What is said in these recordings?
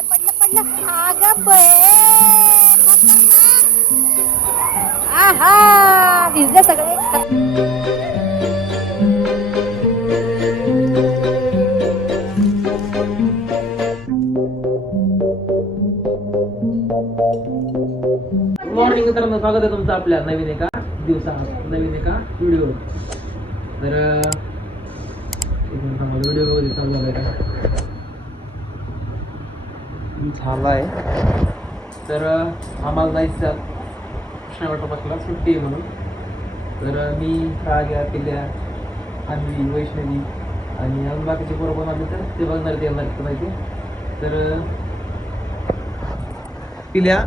पडलं पडलं आग बे आहा भिजले सगळे. गुड मॉर्निंग मित्रांनो, स्वागत आहे तुमचं आपल्या नवीन एका नवीन एका व्हिडिओ. तर व्हिडिओ बघू चालू झालाय का झालाय. तर आम्हाला जायचं कृष्णा वॉटर पार्कला, सुट्टी आहे म्हणून. तर मी राग्या पिल्या अन्वी वैष्णवी आणि अजून बाकीचे पोरं पण आले तर ते बघणार ते येणार तर माहिती. तर पिल्या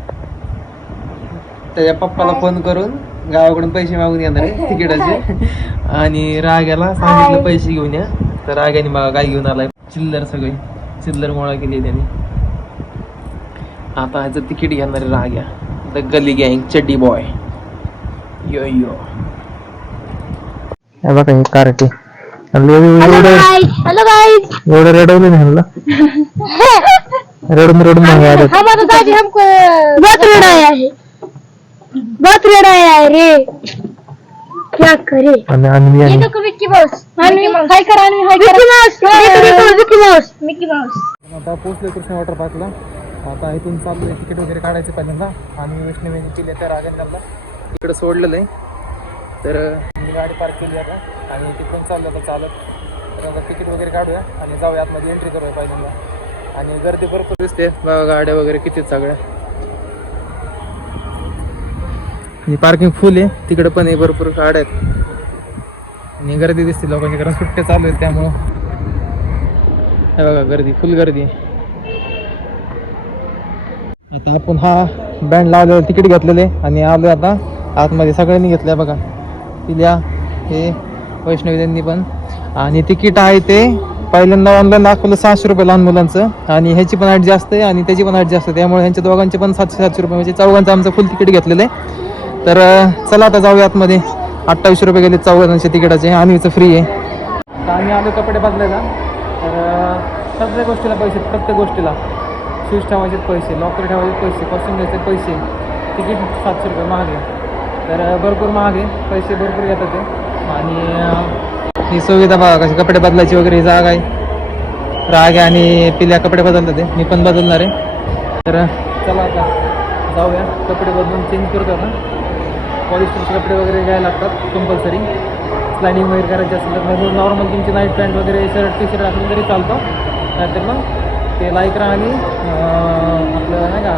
त्याच्या पप्पाला फोन करून गावाकडून पैसे मागून येणार आहे तिकिटाचे. आणि राग्याला सांगितलं पैसे घेऊन या. तर राग्याने बघा काय घेऊन आलाय, चिल्लर सगळी चिल्लर गोळा केली त्याने. आता ह्याचं तिकीट घेणार आहे राग्या, द गली गँग चड्डी बॉय. यो यो हे बघा हे कार्टे हेलो गाइस एवढं रडवलं नाही ह्याला. रडून रडून हमारा दादी हमको बहुत रड़ाया है रे, क्या करे. ये देखो विक्की माउस, हाय कर आणि हाय कर विक्की माउस. आता पोहोचलो कृष्णा वॉटर पार्कला. आता इथून चालू आहे तिकीट वगैरे काढायचं पहिल्यांदा. आणि वैष्णवीने केली त्या रागेंद्रला इकडं सोडलेलं आहे. तर मी गाडी पार्क केली आता आणि तिकडून चाललं आता चालत. तर आता तिकीट वगैरे काढूया आणि जाऊया आतमध्ये, एंट्री करूया पहिल्यांदा. आणि गर्दी भरपूर दिसते बघा, गाड्या वगैरे किती सगळ्या. आणि पार्किंग फुल आहे, तिकडे पण आहे भरपूर गाड्या आहेत आणि गर्दी दिसते लोकांची, कारण सुट्ट्या चालू आहेत त्यामुळं. हे बघा गर्दी, फुल गर्दी. आता आपण हा बँड लावलेला तिकीट घेतलेले आणि आलो आता आतमध्ये. सगळ्यांनी घेतलं बघा, पिल्या हे वैष्णवी त्यांनी पण. आणि तिकीट आहे ते पहिल्यांदा ऑनलाईन दाखवलं 600 रुपये लहान मुलांचं, आणि ह्याची पण हाईट जास्त आहे आणि त्याची पण हाईट जास्त आहे, त्यामुळे ह्यांच्या दोघांचे पण 700 रुपये, म्हणजे चौघांचं आमचं फुल तिकीट घेतलेलं आहे. तर चला आता जाऊया आतमध्ये. 28 रुपये गेले चौघांचे तिकिटाचे, आणवीचं फ्री आहे. तर आम्ही आलो कपडे बदलायला. तर सगळ्या गोष्टीला पैसे, प्रत्येक गोष्टीला. शूज ठेवायचे पैसे, लॉकर ठेवायचे पैसे, कॉस्ट्युम घ्यायचे पैसे, तिकीट 700 रुपये महाग आहे. तर भरपूर महाग आहे, पैसे भरपूर येतात ते. आणि ही सुविधा बघा कशी, कपडे बदलायची वगैरे ही जागा आहे. राग आणि पिल्या कपडे बदलतात ते, मी पण बदलणार आहे. तर चला आता जाऊया, कपडे बदलून चेंज करतो ना. पॉलिस्टरचे कपडे वगैरे घ्यायला लागतात कंपल्सरी, स्लायडिंग वगैरे करायचे असेल तर. नॉर्मल तुमची नाईट पॅन्ट वगैरे, शर्ट टी शर्ट असलं तरी चालतं. नाहीतर मग ते लायक्रा आणि आपलं नाही का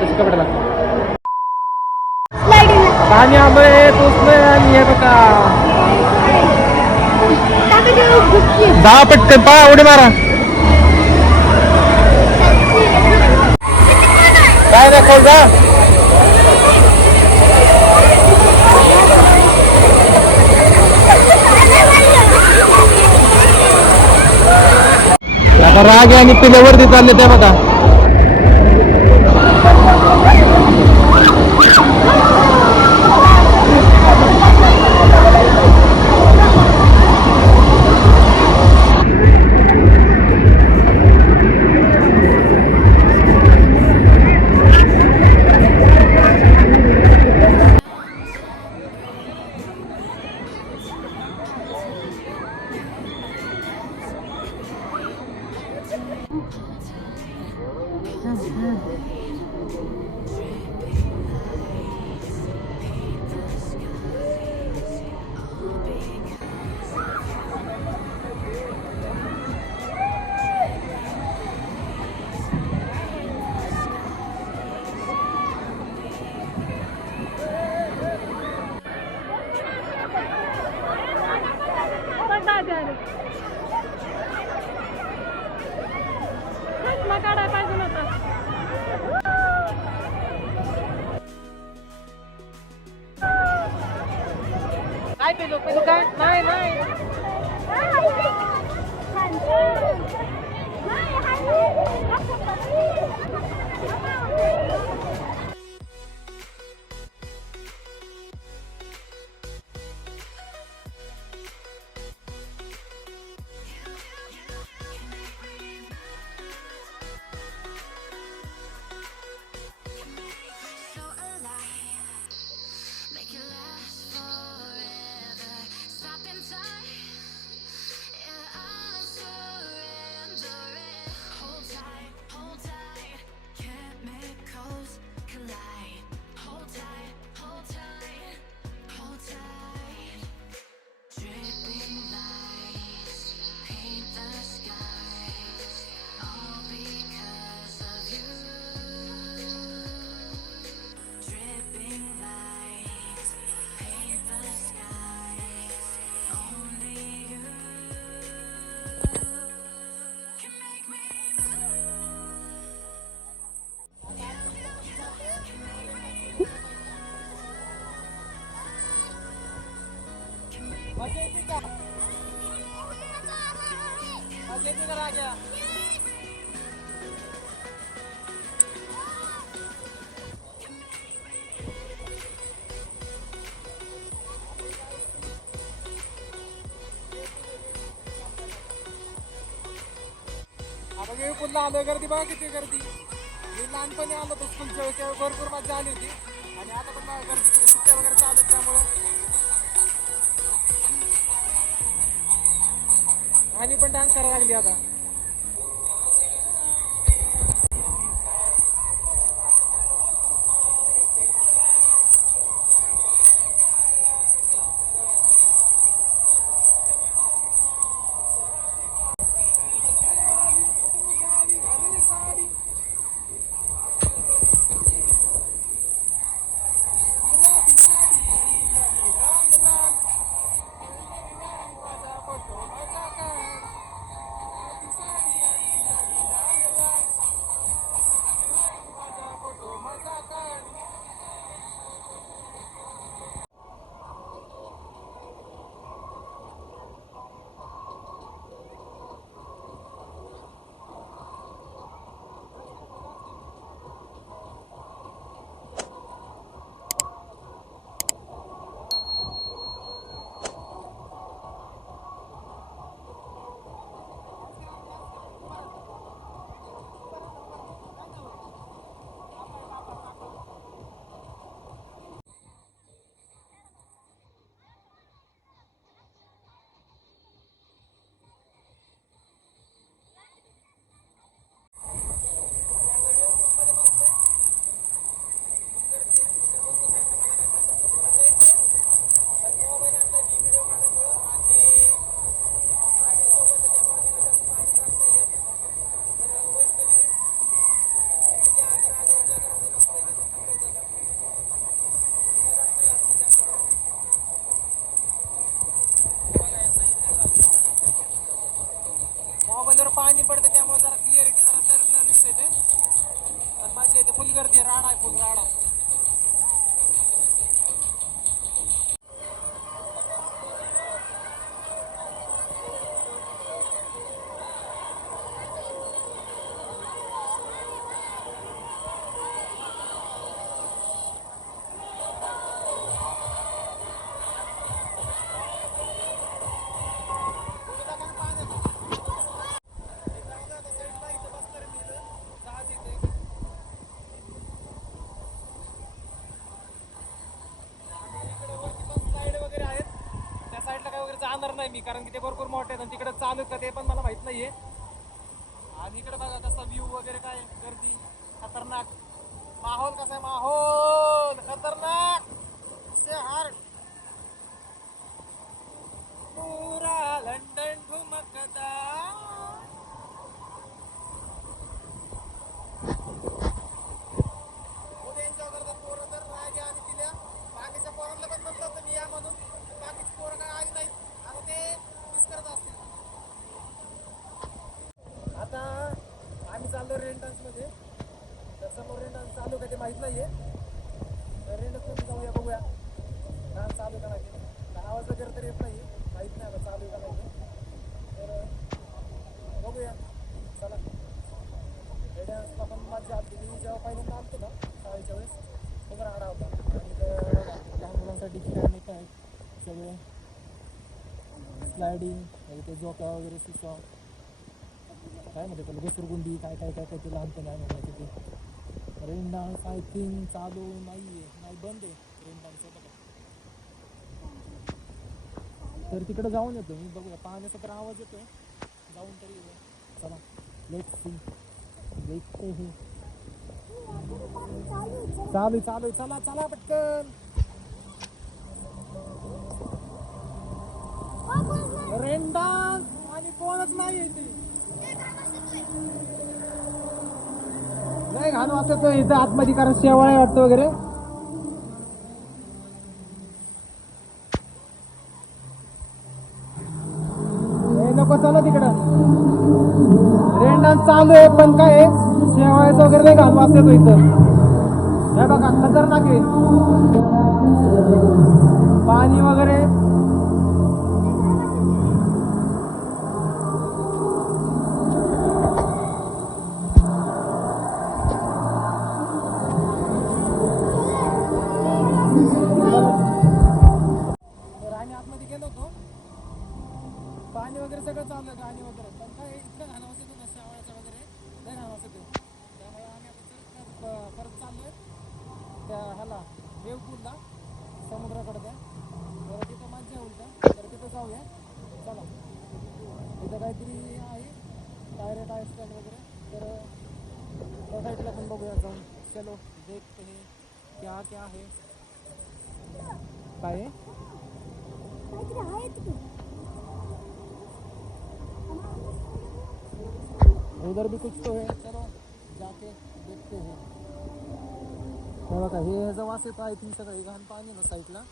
तसे कपडे लागतात. पाणी आलोय पोचलोय आणि हे बघा 10 पटकन पळा, उडी मारा. काय नाही खोल जा. आता राग आणि पिल्यावरती चालले ते बघा. काय पेलो पेलो काय नाही नाही. पुन्हा आलोय. गर्दी बघा किती गर्दी. मी लहानपणी आलो होतो स्कूलच्या वेळेस, तेव्हा भरपूर मजा आली होती. आणि आता पण बघा गर्दी किती, सुट्ट्या वगैरे चालू आहेत त्यामुळं आणि पण डान्स करायला लागली आता. मोबाईलवर पाणी पडते त्यामुळे जरा क्लिअरिटी जरा तर दिसते ते. आणि माझ्या इथे फुल गर्दी, राडा आहे, फुल राडा. जाणार नाही मी, कारण की ते भरपूर मोठे आहेत आणि तिकडे चालू का ते पण मला माहित नाहीये. आणि इकडे बघा कसा व्ह्यू वगैरे, काय गर्दी, खतरनाक माहोल. कसा आहे माहोल, खतरनाक से हार्ड. पुरा लंडन ठुमकता. उद्यांच्या करतात पोरं तर राजा आणि तिल्या बाकीच्या पोरांना पण म्हणतात मी या म्हणून. बाकीची पोरं काय आली नाहीत, आता ते मिस करत असतील. आता आम्ही चाललो रेन डान्समध्ये. तर समोर रेन डान्स चालू का ते माहीत नाहीये. तर रेन डान्समध्ये जाऊया, बघूया डान्स चालू का नाही. आवाज वगैरे तर येत नाही, माहीत नाही आता चालू का नाही. तर बघूया, चला. रेन डान्सला पण मजा आली. मी जेव्हा पहिल्यांदा आलतो ना शाळेच्या वेळेस, खूप राडा होता. आणि लहान मुलांसाठी खेळणे काय सगळे, स्लायडिंग, ते झोका वगैरे, सुसा, काय म्हणते त्याला, घसरगुंडी, काय काय काय काय ते लहानपणी आहे म्हणायचे ते. रेन डान्स आय थिंक चालू नाही आहे, नाही बंद आहे रेन डान्स. बघा, तर तिकडे जाऊन येतो मी, बघूया. पाहण्याचा तर आवाज येतोय, जाऊन तरी येतो. चला, लेट्स सी. देखते हे चालू चालू, चला चला पटकन. रेन डान्स आणि कोणच नाही येते. नाही घालू असं तर इथं आतमध्ये, कारण शेवाळ वाटतं वगैरे. नको, चला तिकडं. रेन डान्स चालू आहे पण काय शेवाळ्याचं वगैरे नाही घालू असं तो इथं. हे बघा खतरनाक आहे, पाणी वगैरे. आणि आतमध्ये गेलो होतो, पाणी वगैरे सगळं चाललं, गाणी वगैरे. पण काय इतकं घालावं येतो ना शेवाळ्याचं वगैरे, परत चाललोय त्या ह्याला वेवपूरला समुद्राकडे त्या तर तिथं मजा आहे उलट तर तिथं जाऊया चला. तिथं काहीतरी आहे पायरेट आयसलँड वगैरे तर त्या साईडला पण बघूया जाऊन. चलो देखते हैं क्या क्या है. काय उधर भी कुछ तो है. चलो जाके देखते हैं. बघा हे ह्याचा वास येतो आय थिंक सगळं घाण पाणी ना साईडला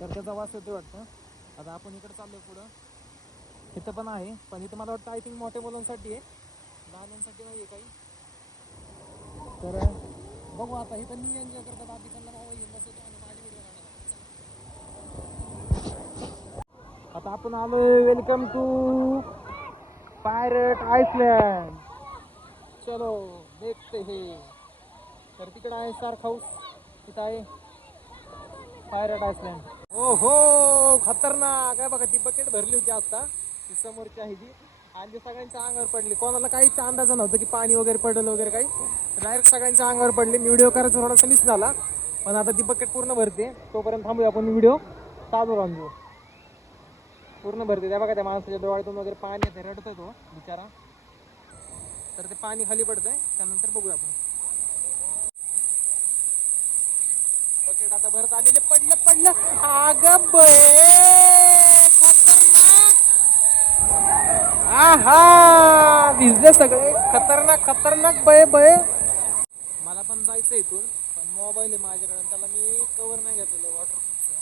तर त्याचा वास येतो वाटतं. आता आपण इकडे चाललोय पुढं. इथं पण आहे पण इथं मला वाटतं आय थिंक मोठ्या मुलांसाठी आहे लहानांसाठी नाही आहे काही. तर बघू आता इथं मी एन्जॉय करतो बाकीच्यांना बाबा येऊन बसवतो आणि माझी व्हिडिओ काढायला. आता आपण आलोय वेलकम टू पायरेट आयसलँड. चलो देखते हे. तर तिकडे आहे शार्क हाऊस तिथं आहे पायरेट आयसलँड. हो हो खतरनाक आहे बघा. ती बकेट भरली होती आता ती समोरची आहे ती आणि सगळ्यांच्या अंगावर पडली. कोणाला काहीच अंदाज नव्हतं की पाणी वगैरे पडलं वगैरे काही. डायरेक्ट सगळ्यांच्या अंगावर पडली. मी व्हिडिओ करायचा थोडासा मिस झाला पण आता ती बकेट पूर्ण भरते तोपर्यंत थांबूया आपण व्हिडिओ चालू राहून देऊ. पूर्ण भरते त्या बघा त्या माणसाच्या डोळ्यातून वगैरे पाणी येते रडतोय तो बिचारा. तर ते पाणी खाली पडतंय त्यानंतर बघूया आपण. बकेट आता भरत आलेले पडलं अगं बये खतरनाक. आहा भिजले सगळे खतरनाक बये. मला पण जायचं इथून पण मोबाईल आहे माझ्याकडे त्याला मी कवर नाही घेतलेलं वॉटरप्रूफचं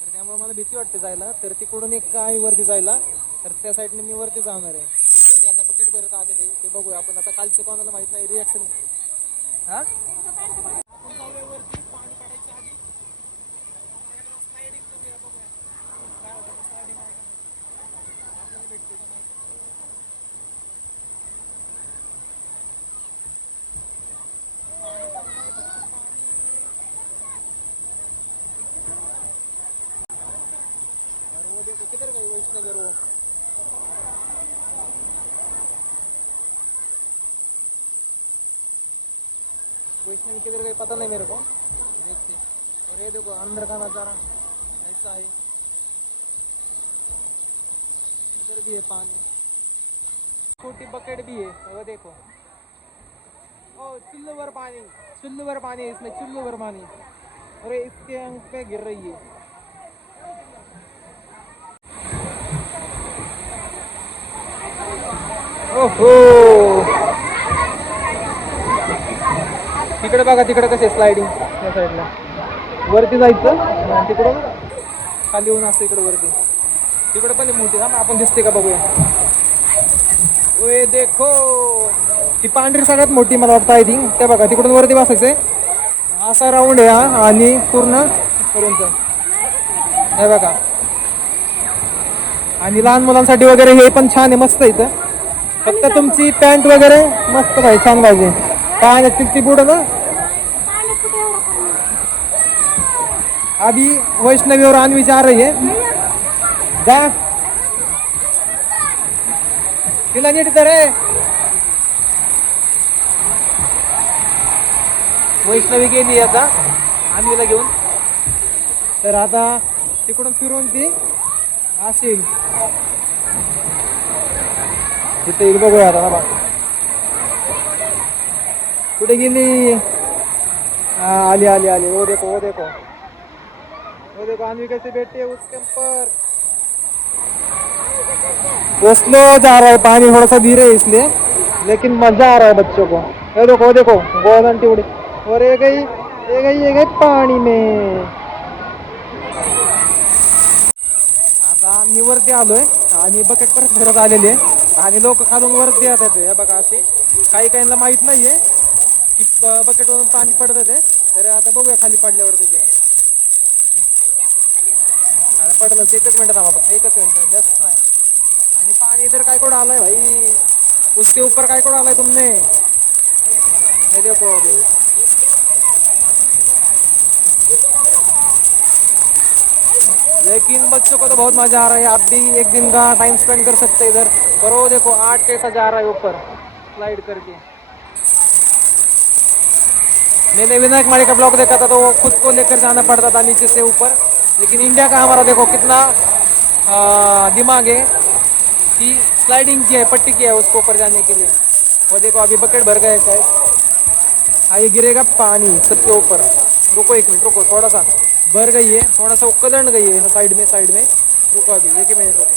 तर त्यामुळे मला भीती वाटते जायला. तर तिकडून एक काय वरती जायला तर त्या साईडने मी वरती जाणार आहे आणि ते आता बकेट भरत आलेले ते बघूया आपण. आता कालचं कोणाला माहित नाही रिॲक्शन. हा आपण जाऊया वरती पाणी काढायच्या आधी स्लायडिंग करूया बघूया काय होतं. स्लायडिंग आहे का आपल्याला भेटते का नाही. वो देखो किधर गई वैष्णवी वो. वैष्णवी किधर गई पता नहीं मेरे को. देखते और ये देखो अंदर का नज़ारा ऐसा है. इधर भी है पानी छोटी बकेट भी है वो देखो. ओ चुल्लू भर पानी है इसमें चुल्लू भर पानी. अरे इसके अंक पे गिर रही है. ओहो तिकडे बघा तिकडे कसे स्लायडिंग त्या साईडला वरती जायचं आणि तिकडून खाली येऊन असतं इकडे वरती. तिकडे पण मोठी का आपण दिसते का बघूया. ओए देखो ती पांढरी सगळ्यात मोठी मला वाटतं आय थिंक. ते बघा तिकडून वरती बसायचंय असा राऊंड आहे हा आणि पूर्ण करूनच हे बघा. आणि लहान मुलांसाठी वगैरे हे पण छान आहे मस्त इथं. फक्त तुमची पॅन्ट वगैरे मस्त पाहिजे छान पाहिजे. पाण्यात ती बुड ना. अभी वैष्णवी और अन्वी जा रही है. जा तिला नीट तर आहे. वैष्णवी गेली आता अन्वीला घेऊन. तर आता तिकडून फिरून ती असेल तिथे येईल बघूया आता बाबा कुठे गेली. आली वो देखो अन्वी कैसे बैठी है उसके ऊपर. वो स्लो जा रहा है पानी थोड़ा सा धीरे है इसलिए लेकिन मजा आ रहा है बच्चों को. ये देखो गोल्डन टिवड़ी और ये गई पाणी में. आता मी वरती आलोय आणि बकेट परत भरत आलेली आहे आणि लोक खालून वरती येतात. हे बघा असे काहींना माहित नाहीये की बकेटवरून पाणी पडत आहे. तर आता बघूया खाली पडल्यावर त्याचे आता पडलं. एकच मिनिट थांबा फक्त एकच मिनिट जास्त नाही. आणि पाणी तर काय कोण आलंय भाई उसके ऊपर काय कोण आलाय तुमने. हे देखो अभी लेकिन बच्चों को तो बहुत मजा आ रहा है. आप भी एक दिन का टाइम स्पेंड कर सकते हैं इधर. और वो देखो 8 कैसा जा रहा है ऊपर स्लाइड करके. मैंने विनायक माड़ी का ब्लॉग देखा था, तो वो खुद को लेकर जाना पड़ता था नीचे से ऊपर, लेकिन इंडिया का हमारा देखो कितना दिमाग है कि स्लाइडिंग किया है, पट्टी किया है उसको ऊपर जाने के लिए। वो देखो अभी बकेट भर गए है, ये गिरेगा पानी सबसे ऊपर। रुको एक मिनट, रुको थोड़ा सा भर गई है, थोड़ा सा उकलण गई है साइड में। रुको अभी एक मिनट रुको।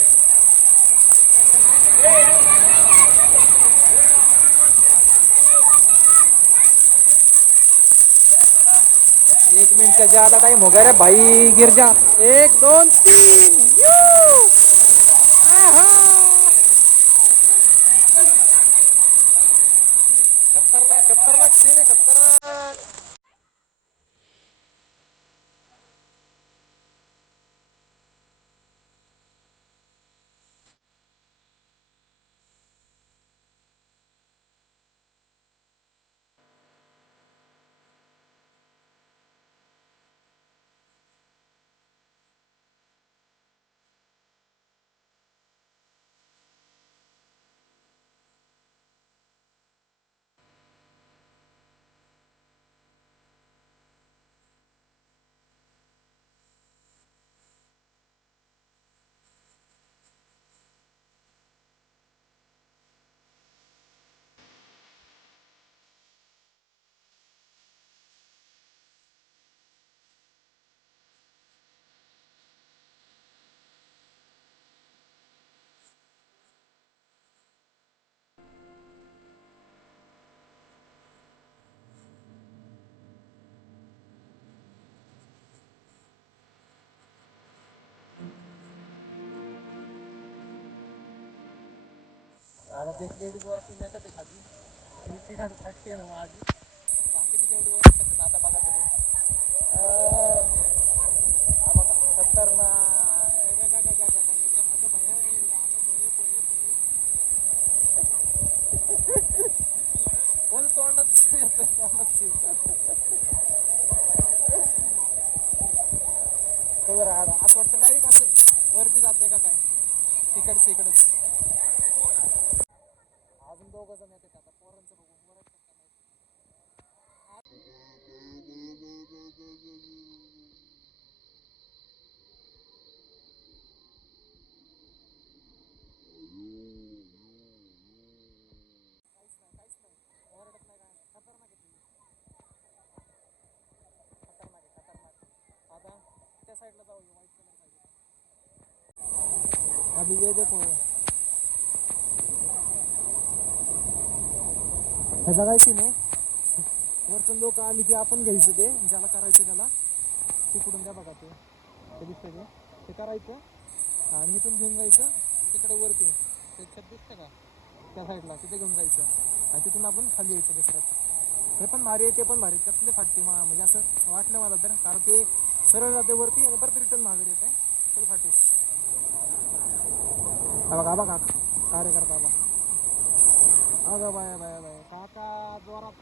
एक मिनट का ज्यादा टाइम हो गया रे भाई, गिर जा। 1 2 3 खतरनाक खतरनाक सीन है, खतरनाक। आता ते लेडीज वरती नेतात ते खाली, आणि ती खाली फाटते ना माझी बाकीची तेवढी वरती करतात. आता बघा तुम्ही, हा बघा खतरनाक. कोण तोंडात येतं, तोंडात असं वाटतं डायरेक्ट असं वरती जाते का काय, इकडच. अजून 2 जण येते आता, पोरांचं बघून वरच ओरडत नाही, काय नाही. खतरनाक आहे तुम्ही, खतरनाक. आता त्या साईडला जाऊ, व्हाईट कलर साईड. अभी ये देखो, ह्याचा काय सीन आहे, वरतून लोक आली की आपण घ्यायचं ते ज्याला करायचं त्याला, तिकडून द्या बघा ते दिसतं ते करायचं आणि इथून घेऊन जायचं तिकडे वरती ते छत दिसतं का त्या साईडला, तिथे घेऊन जायचं आणि तिथून आपण खाली यायचं दुसऱ्यात. हे पण भारी आहे, ते पण भारी, त्यातले फाटते म्हणजे असं वाटलं मला तर, कारण ते सरळ जाते वरती आणि परत रिटर्न माघारी येते, फुल फाटे. बघा बघा कार्यकर्ता बघा, अगं बाय काका जोरात,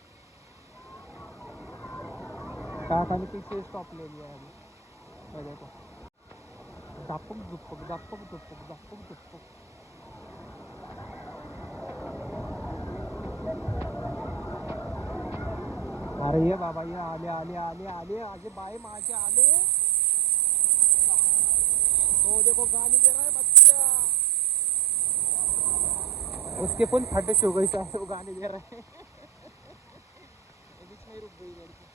काकाने पीछे स्टॉप ले लिया अभी, देखो धपक धुपक. अरे ये बाबा, ये आले आजे बाय माझे आले, तो देखो गाली दे रहा है बच्चा, उसके फुल फटे से हो गई, वो गाली दे रहे हैं. बीच में ही रुक गई लड़की.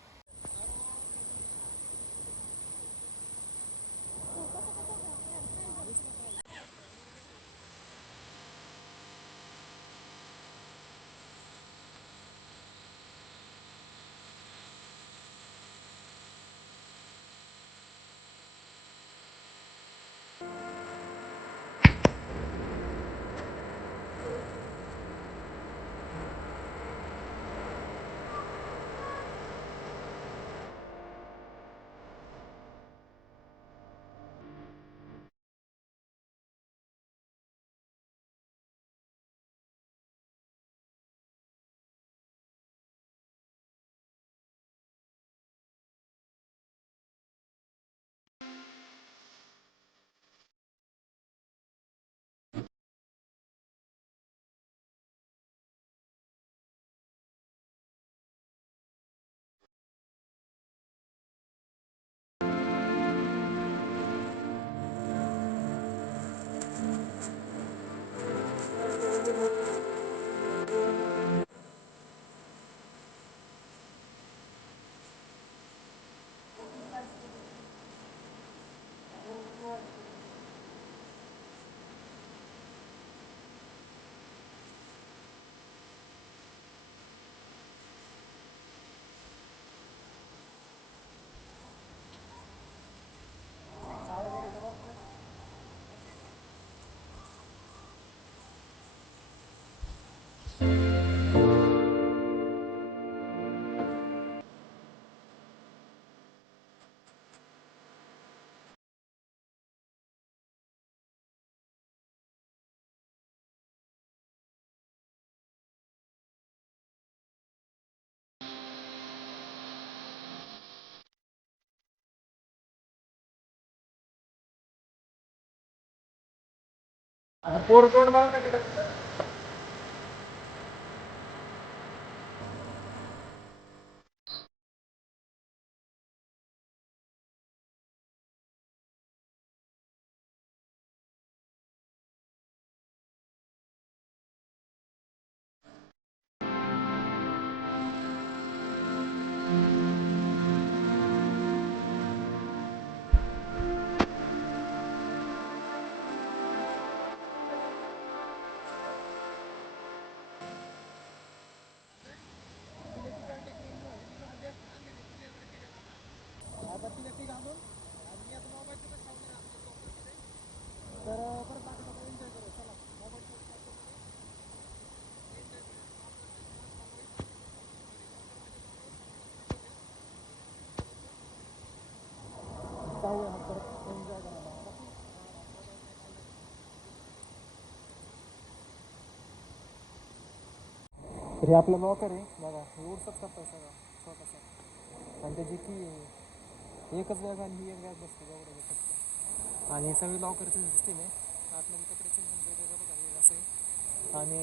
पोर तोंड बघा ना तिकडं. तर हे आपलं लॉकर आहे बघा, एवढंच करता सगळं छोटासा, आणि त्याची की एकच बॅग आणि ही एक बॅग बसते एवढं फक्त. आणि सगळी लॉकरची सिस्टीम आहे, आतमध्ये कपडे चेंजिंग वगैरे बघा हे असं आहे. आणि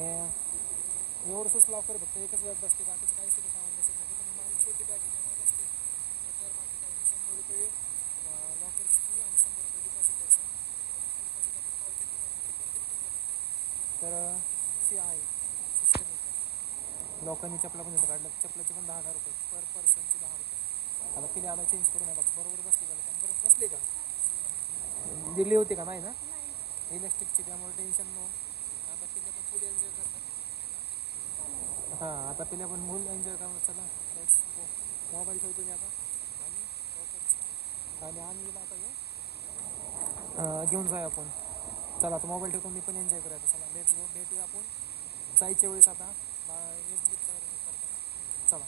एवढंच लॉकर फक्त एकच बॅग बसते, बाकीचं काही सुद्धा सामान बसत नाही. पण माझी छोटी बॅग आहे त्यामुळे बसते. तर बाकी काही 100 रुपये लॉकरची फी आणि 100 रुपये डिपॉझिट द्यायचं. डिपॉझिट आपण पावती दिल्यानंतर परत रिटर्न करत नाही, तर फी आहे सिस्टम आहे. लोकांनी चपला पण काढलं, चपलाचे पण 10,000 रुपये पर पर्सनचे 10 रुपये. आता तिने आला चेंज करून आहे बघा, बरोबर बसली त्याला पण बरोबर बसले का, दिली होती का नाही ना इलेक्ट्रिकची, त्यामुळे टेन्शन नो. आता तिला पण फुल एन्जॉय करणार. हां, आता तिला पण फुल एन्जॉय करणार. चला लेट्स गो. मोबाईल ठेवतो मी आता आणि आणला आता घेऊन जाऊया आपण. चला आता मोबाईल ठेवतो, मी पण एन्जॉय करायचं. चला लेट्स गो, भेटूया आपण जायच्या वेळेस आता चला.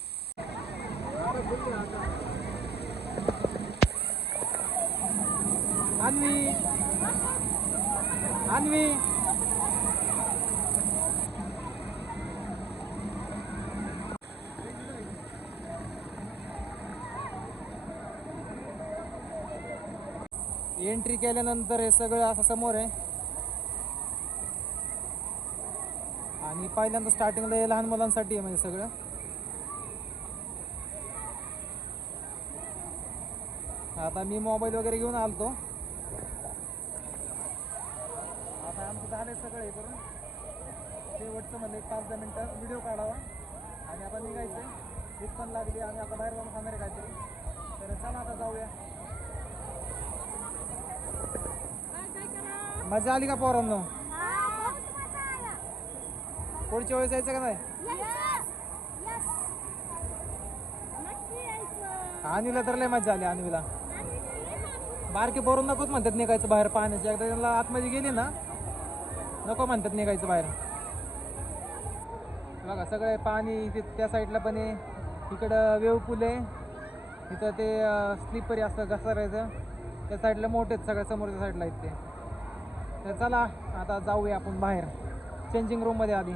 अन्वी अन्वी एंट्री केल्यानंतर हे सगळं असं समोर आहे. आणि पहिल्यांदा स्टार्टिंगला हे लहान मुलांसाठी आहे म्हणजे सगळं. आता मी मोबाईल वगैरे घेऊन आलतो. आता आमचं झालं सगळं हे करून शेवटचं म्हणजे 5-10 मिनटं व्हिडिओ काढावा आणि आता निघायचं आहे. भूक पण लागली आणि आता बाहेर जाऊन खाणार आहे काहीतरी. तर चला आता जाऊया. मजा आली का पोरांनो? पुढच्या वेळेस जायचं का नाही? आणवीला तर लय मजा आली. आणवीला बारके पोरून नकोच म्हणतात निघायचं बाहेर पाण्याची. एकदा त्यांना आतमध्ये गेली ना नको म्हणतात निघायचं बाहेर. बघा सगळे पाणी त्या साईडला पण आहे, इकडं वेव पूल आहे, इथं ते स्लिपरी असतं घसरायचं. त्या साईडला मोठे आहेत, सगळ्या समोरच्या साईडला आहेत ते. तर चला आता जाऊया आपण बाहेर चेंजिंग रूममध्ये आधी.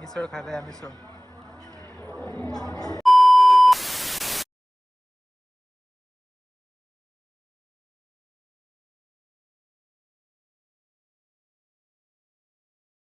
मिसळ खायला, मिसळ